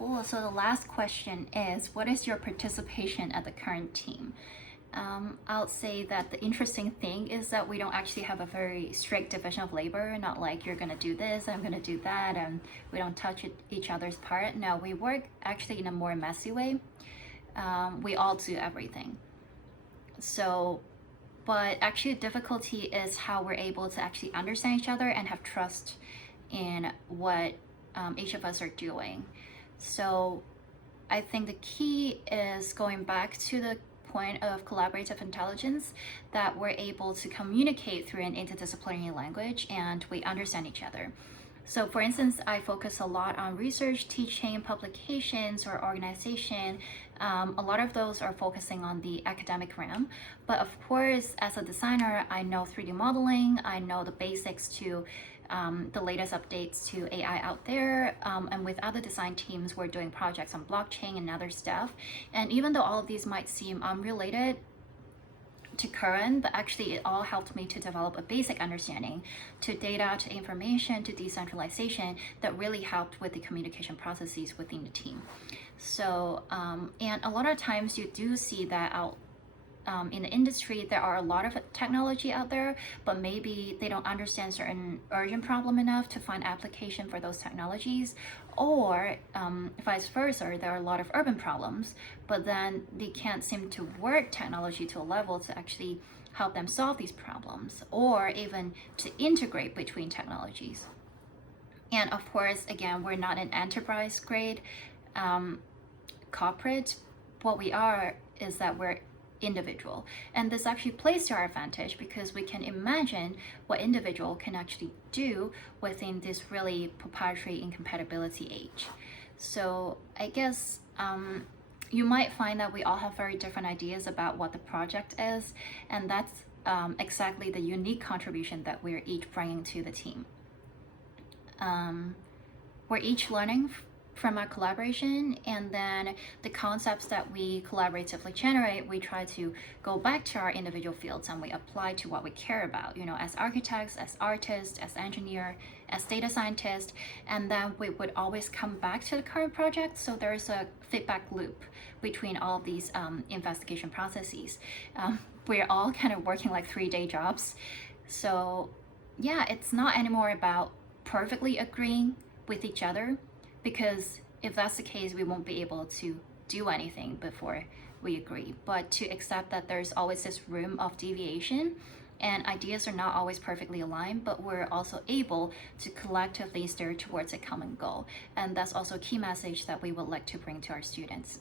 cool. So the last question is, what is your participation at the current team? I'll say that the interesting thing is that we don't actually have a very strict division of labor, not like you're gonna do this, I'm gonna do that, and we don't touch each other's part. No, we work actually in a more messy way. We all do everything. So, but actually the difficulty is how we're able to actually understand each other and have trust in what each of us are doing. So I think the key is going back to the point of collaborative intelligence, that we're able to communicate through an interdisciplinary language and we understand each other. So for instance, I focus a lot on research, teaching, publications, or organization. A lot of those are focusing on the academic realm. But of course, as a designer, I know 3D modeling, I know the basics to the latest updates to AI out there. And with other design teams, we're doing projects on blockchain and other stuff. And even though all of these might seem unrelated to current, but actually it all helped me to develop a basic understanding to data, to information, to decentralization that really helped with the communication processes within the team. So, and a lot of times you do see that out in the industry, there are a lot of technology out there, but maybe they don't understand certain urgent problem enough to find application for those technologies, or vice versa, there are a lot of urban problems, but then they can't seem to work technology to a level to actually help them solve these problems, or even to integrate between technologies. And of course, again, we're not an enterprise grade corporate. What we are is that we're individual, and this actually plays to our advantage because we can imagine what individual can actually do within this really proprietary incompatibility age. So I guess you might find that we all have very different ideas about what the project is, and that's exactly the unique contribution that we're each bringing to the team. We're each learning from our collaboration, and then the concepts that we collaboratively generate, we try to go back to our individual fields and we apply to what we care about, you know, as architects, as artists, as engineer, as data scientists, and then we would always come back to the current project. So there's a feedback loop between all of these investigation processes. We're all kind of working like 3-day jobs. So yeah, it's not anymore about perfectly agreeing with each other, because if that's the case, we won't be able to do anything before we agree. But to accept that there's always this room of deviation and ideas are not always perfectly aligned, but we're also able to collectively steer towards a common goal. And that's also a key message that we would like to bring to our students.